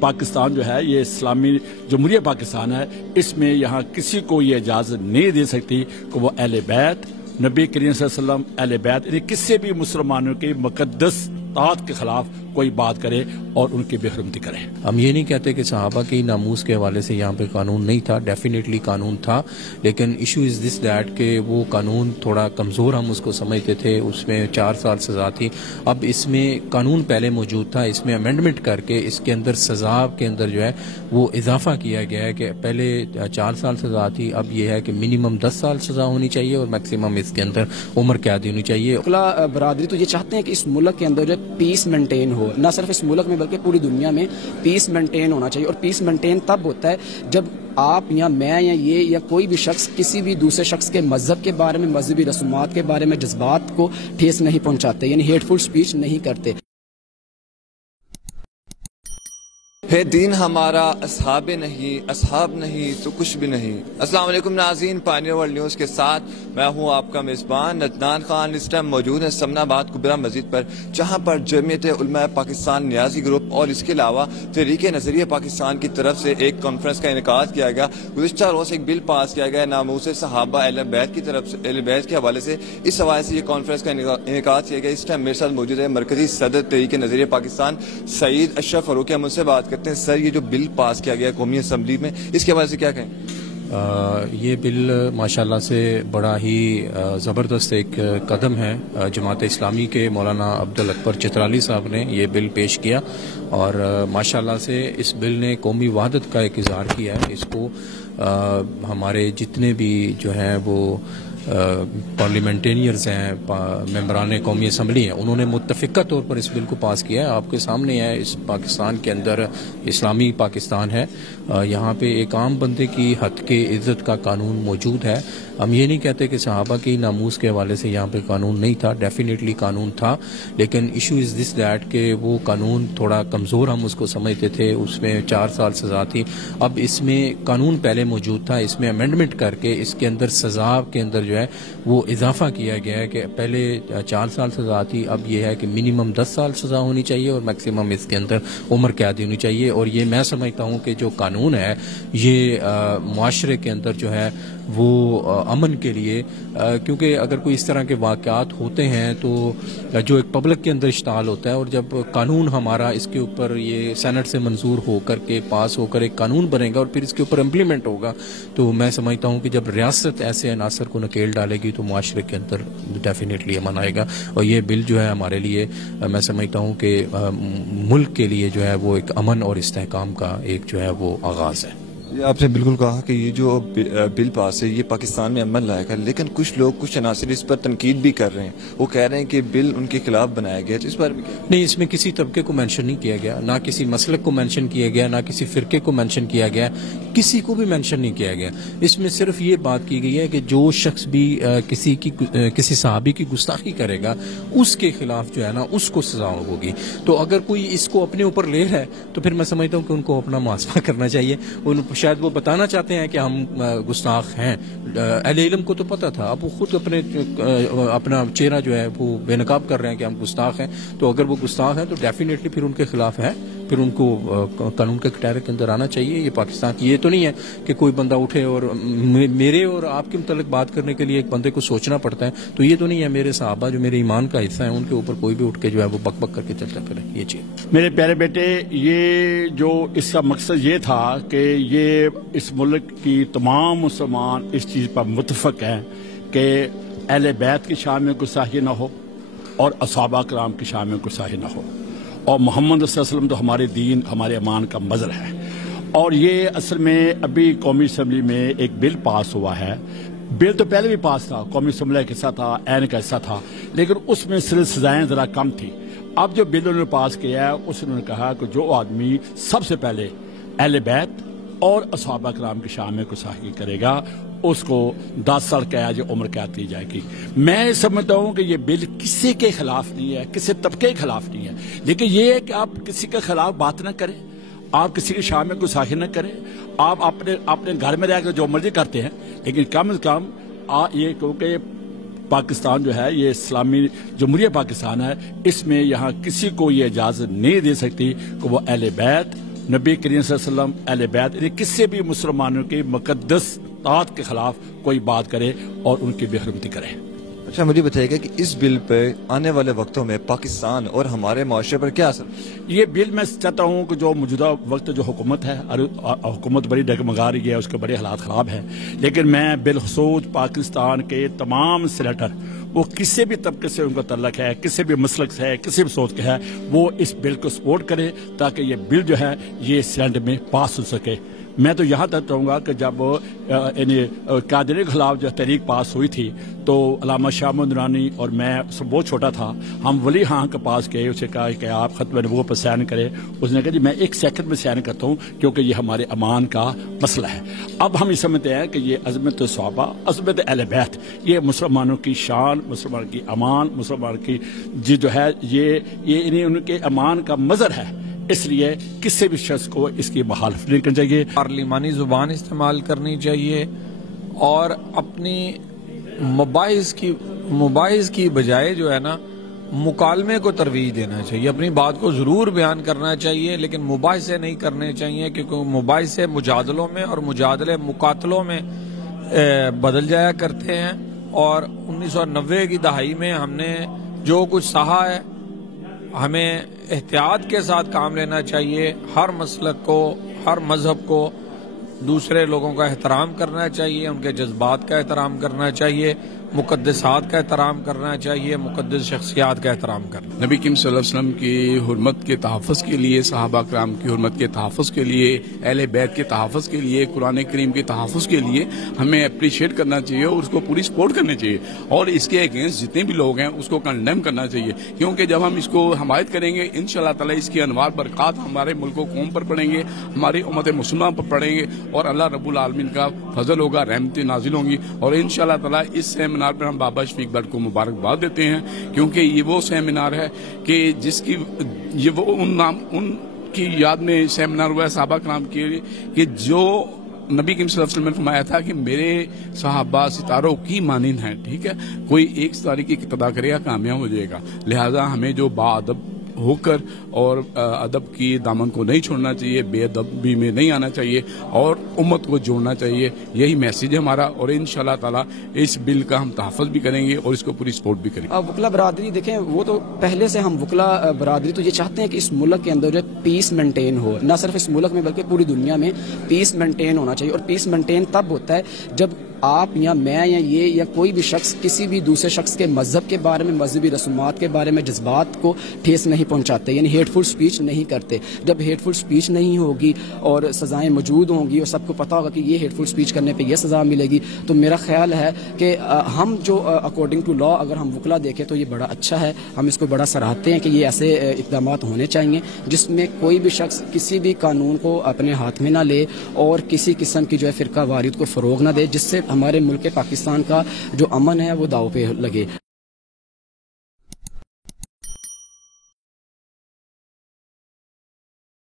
पाकिस्तान जो है ये इस्लामी जमहूरियत पाकिस्तान है, इसमें यहाँ किसी को ये इजाज़त नहीं दे सकती कि वो अहले बैत, नबी करीम सल्लल्लाहु अलैहि वसल्लम, अहले बैत यानी किसी भी मुसलमानों के मुकद्दस तात के खिलाफ कोई बात करे और उनकी बेहरमती करे। हम ये नहीं कहते कि सहाबा की नामूस के हवाले से यहाँ पे कानून नहीं था, डेफिनेटली कानून था, लेकिन इशू इज़ दिस दैट कि वो कानून थोड़ा कमज़ोर हम उसको समझते थे, उसमें 4 साल सज़ा थी। अब इसमें कानून पहले मौजूद था, इसमें अमेंडमेंट करके इसके अंदर सज़ा के अंदर जो है वो इजाफा किया गया है कि पहले 4 साल सज़ा थी, अब ये है कि मिनिमम 10 साल सज़ा होनी चाहिए और मैक्सिमम इसके अंदर उम्र कैद होनी चाहिए। बरादरी तो ये चाहते हैं कि इस मुल्क के अंदर जो पीस मेंटेन हो, न सिर्फ इस मुल्क में बल्कि पूरी दुनिया में पीस मेंटेन होना चाहिए। और पीस मेंटेन तब होता है जब आप या मैं या ये या कोई भी शख्स किसी भी दूसरे शख्स के मजहब के बारे में, मजहबी रसूमात के बारे में, जज्बात को ठेस नहीं पहुंचाते, यानी हेटफुल स्पीच नहीं करते। है दीन हमारा असहाब नहीं तो कुछ भी नहीं। अस्सलाम वालेकुम नाज़रीन, पायनियर वर्ल्ड न्यूज़ के साथ मैं हूं आपका मेज़बान अदनान खान। इस टाइम मौजूद है समनाबाद कुबरा मस्जिद पर, जहां पर जमीयत उलमा पाकिस्तान न्याजी ग्रुप और इसके अलावा तहरीक नज़रिया पाकिस्तान की तरफ से एक कॉन्फ्रेंस का इनेकाद किया गया। गुज़िश्ता रोज़ एक बिल पास किया गया नामूस सहाबा अहले बैत की तरफ से, अहले बैत के हवाले से। इस हवाले से ये कॉन्फ्रेंस का इनेकाद किया गया। इस टाइम मेरे साथ मौजूद है मरकजी सदर तहरीक नज़रिया पाकिस्तान सईद अशरफ फारूकी। हम उनसे बात करते हैं। सर, ये जो बिल पास किया गया कौमी असम्बली में, इसके हवाले से क्या कहें? ये बिल माशाल्लाह से बड़ा ही ज़बरदस्त एक कदम है। जमात इस्लामी के मौलाना अब्दुल अकबर चित्राली साहब ने ये बिल पेश किया और माशाल्लाह से इस बिल ने कौमी वहादत का एक इज़हार किया है। इसको हमारे जितने भी जो हैं वो पार्लियामेंटेरियंस हैं, मेंबरान कौमी असम्बली हैं, उन्होंने मुत्तफ़िक़ा तौर पर इस बिल को पास किया है। आपके सामने है, इस पाकिस्तान के अंदर इस्लामी पाकिस्तान है, यहाँ पे एक आम बंदे की हद के इज़्ज़त का कानून मौजूद है। हम ये नहीं कहते कि सहाबा की नामूस के हवाले से यहाँ पे कानून नहीं था, डेफिनेटली कानून था, लेकिन इशू इज़ दिस दैट कि वो कानून थोड़ा कमज़ोर हम उसको समझते थे, उसमें 4 साल सज़ा थी। अब इसमें कानून पहले मौजूद था, इसमें अमेंडमेंट करके इसके अंदर सज़ा के अंदर जो है वो इजाफा किया गया है कि पहले 4 साल सज़ा थी, अब ये है कि मिनिमम 10 साल सज़ा होनी चाहिए और मैक्सिमम इसके अंदर उम्र कैद होनी चाहिए। और ये मैं समझता हूँ कि जो कानून है ये मुआशरे के अंदर जो है वो अमन के लिए, क्योंकि अगर कोई इस तरह के वाक़यात होते हैं तो जो एक पब्लिक के अंदर इश्ताल होता है, और जब कानून हमारा इसके ऊपर ये सेनेट से मंजूर होकर के पास होकर एक कानून बनेगा और फिर इसके ऊपर इम्प्लीमेंट होगा, तो मैं समझता हूँ कि जब रियासत ऐसे अनासर को नकेल डालेगी तो मुआशरे के अंदर डेफिनेटली अमन आएगा। और ये बिल जो है हमारे लिए, मैं समझता हूँ कि मुल्क के लिए जो है वो एक अमन और इस्तेहकाम का एक जो है वो आगाज़ है। ये आपने बिल्कुल कहा कि ये जो बिल पास है ये पाकिस्तान में अमल लाएगा, लेकिन कुछ लोग, कुछ अनासर इस पर तनकीद भी कर रहे हैं। वो कह रहे हैं कि बिल उनके खिलाफ बनाया गया, तो इस बारे में क्या? नहीं, इसमें किसी तबके को मेंशन नहीं किया गया, ना किसी मसलक को मेंशन किया गया, ना किसी फिरके को मेंशन किया गया, किसी को भी मेंशन नहीं किया गया। इसमें सिर्फ ये बात की गई है कि जो शख्स भी किसी सहाबी की गुस्ताखी करेगा उसके खिलाफ जो है ना उसको सजा होगी। तो अगर कोई इसको अपने ऊपर ले रहा है तो फिर मैं समझता हूँ कि उनको अपना मुआसफा करना चाहिए। शायद वो बताना चाहते हैं कि हम गुस्ताख हैं। अहले इल्म को तो पता था, अब वो खुद अपना चेहरा जो है वो बेनकाब कर रहे हैं कि हम गुस्ताख हैं। तो अगर वो गुस्ताख हैं तो डेफिनेटली फिर उनके खिलाफ है, फिर उनको कानून के दायरे के अंदर आना चाहिए। ये पाकिस्तान, ये तो नहीं है कि कोई बंदा उठे और मेरे और आपके मुतालिक बात करने के लिए एक बंदे को सोचना पड़ता है, तो ये तो नहीं है मेरे सहाबा जो मेरे ईमान का हिस्सा है उनके ऊपर कोई भी उठ के जो है वो बक बक करके चलता फिरे। ये चीज मेरे प्यारे बेटे, ये जो इसका मकसद ये था कि ये इस मुल्क की तमाम मुसलमान इस चीज़ पर मुतफक हैं कि अहले बैत की शान में गुस्ताखी न हो और असहाबा किराम की शान में गुस्ताखी न हो, और मोहम्मद सल्लल्लाहु अलैहि वसल्लम तो हमारे दीन, हमारे ईमान का मज़हर है। और ये असल में अभी कौमी असम्बली में एक बिल पास हुआ है। बिल तो पहले भी पास था, कौमी असम्बली का हिस्सा था, ऐन का हिस्सा था, लेकिन उसमें सिर्फ सजाएं ज़रा कम थी। अब जो बिल उन्होंने पास किया है उसने कहा कि जो आदमी सबसे पहले अहले बैत और असहाबा किराम की शान में गुस्ताखी करेगा उसको 10 साल कैद उम्र कैद की जाएगी। मैं समझता हूँ कि ये बिल किसी के खिलाफ नहीं है, किसी तबके के खिलाफ नहीं है, लेकिन ये है कि आप किसी के खिलाफ बात न करें, आप किसी की शान में गुस्ताखी न करें, आप अपने घर में रहकर जो मर्जी करते हैं, लेकिन कम से कम ये क्योंकि पाकिस्तान जो है ये इस्लामी जमहूरियत पाकिस्तान है, इसमें यहाँ किसी को ये इजाज़त नहीं दे सकती कि वो अहले बैत, नबी करीम सल्लल्लाहु अलैहि वसल्लम, अहले बैत, यानी किसी भी मुसलमानों की मुकद्दस तात के खिलाफ कोई बात करे और उनकी बेहरमती करे। अच्छा, मुझे बताइएगा कि इस बिल पे आने वाले वक्तों में पाकिस्तान और हमारे माशरे पर क्या असर? ये बिल मैं चाहता हूँ कि जो मौजूदा वक्त जो हुकूमत है, हुकूमत बड़ी डगमगा रही है, उसके बड़े हालात ख़राब हैं, लेकिन मैं बिलखसूस पाकिस्तान के तमाम सेनेटर, वो किसी भी तबके से उनका तल्लक है, किसी भी मसलक से है, किसी भी सोच के है, वो इस बिल को सपोर्ट करे ताकि ये बिल जो है ये सेनेट में पास हो सके। मैं तो यहाँ तक चाहूँगा कि जब कादिरी के खिलाफ जो तहरीक पास हुई थी तो अल्लामा शाह महमूद नूरानी और मैं बहुत छोटा था, हम वली हाँ के पास गए, उसे कहा कि आप ख़त्म नबूवत पर साइन करें। उसने कहा जी मैं 1 सेकंड में साइन करता हूँ क्योंकि ये हमारे अमान का मसला है। अब हम ये समझते हैं कि ये अज़मत सहाबा, अज़मत अहले बैत, ये मुसलमानों की शान, मुसलमान की अमान, मुसलमान की जी जो है ये उनके अमान का मज़र है, इसलिए किसी भी शख्स को इसकी मुखालफत नहीं करनी चाहिए। पार्लिमानी जुबान इस्तेमाल करनी चाहिए और अपनी मुबाहिस की बजाय जो है ना मुकालमे को तरवीज देना चाहिए। अपनी बात को जरूर बयान करना चाहिए लेकिन मुबाहिसे नहीं करने चाहिए, क्योंकि मुबाहिसे मुजादलों में और मुजादले मुकातलों में बदल जाया करते हैं। और 1990 की दहाई में हमने जो कुछ सहा है, हमें एहतियात के साथ काम लेना चाहिए। हर मसलक को, हर मजहब को, दूसरे लोगों का एहतराम करना चाहिए, उनके जज्बात का एहतराम करना चाहिए, मुकद्दसात का एहतराम करना चाहिए, मुकद्दस शख्सियात का एहतराम करना। नबी करीम सल्लल्लाहु अलैहि वसल्लम की हुर्मत के तहफ़्फ़ुज़ के लिए, सहाबा कराम की हुर्मत के तहफ़्फ़ुज़ के लिए, अहले बैत के तहफ़्फ़ुज़ के लिए, कुरान करीम के तहफ़्फ़ुज़ के लिए हमें अप्रिशिएट करना चाहिए और उसको पूरी सपोर्ट करनी चाहिए। और इसके अगेंस्ट जितने भी लोग हैं उसको कंडेम करना चाहिए, क्योंकि जब हम इसको हमायत करेंगे इंशाअल्लाह ताला इसकी अनवार बरक़ात हमारे मुल्क कौम पर पड़ेंगे, हमारी उम्मत मुस्लिमा पर पड़ेंगे और अल्लाह रब्बुल आलमीन का फजल होगा, रहमतें नाजिल होंगी। और इंशाअल्लाह ताला इस सेमिनार पर हम बाबा शफीक भट्ट को मुबारकबाद देते हैं, क्योंकि ये वो सेमिनार है कि जिसकी ये वो उनकी याद में सेमिनार हुआ है सहाबा कराम के, कि जो नबी करीम सल्लल्लाहु अलैहि वसल्लम ने फरमाया था कि मेरे सहाबा सितारों की मानिंद हैं, ठीक है, कोई एक सितारे की इक्तदा करेगा कामयाब हो जाएगा। लिहाजा हमें जो बाअदब होकर और अदब की दामन को नहीं छोड़ना चाहिए, बेअदबी में नहीं आना चाहिए और उम्मत को जोड़ना चाहिए। यही मैसेज है हमारा और इंशाअल्लाह ताला इस बिल का हम तहफ़्फ़ुज़ भी करेंगे और इसको पूरी सपोर्ट भी करेंगे। वकला बरादरी देखें, वो तो पहले से हम वकला बरादरी तो ये चाहते हैं कि इस मुल्क के अंदर जो पीस मेंटेन हो, ना सिर्फ इस मुल्क में बल्कि पूरी दुनिया में पीस मेंटेन होना चाहिए। और पीस मेंटेन तब होता है जब आप या मैं या ये या कोई भी शख्स किसी भी दूसरे शख्स के मजहब के बारे में, मजहबी रसूमात के बारे में, जज्बात को ठेस नहीं पहुंचाते, यानी हेटफुल स्पीच नहीं करते। जब हेटफुल स्पीच नहीं होगी और सजाएं मौजूद होंगी और सबको पता होगा कि ये हेटफुल स्पीच करने पे ये सज़ा मिलेगी, तो मेरा ख्याल है कि हम जो अकॉर्डिंग टू लॉ अगर हम वकला देखें तो ये बड़ा अच्छा है, हम इसको बड़ा सराहते हैं कि ये ऐसे इक़दाम होने चाहिए जिसमें कोई भी शख्स किसी भी कानून को अपने हाथ में ना ले और किसी किस्म की जो है फ़िरका वारियत को फ़रोग़ ना दे, जिससे हमारे मुल्क पाकिस्तान का जो अमन है वो दाव पे लगे।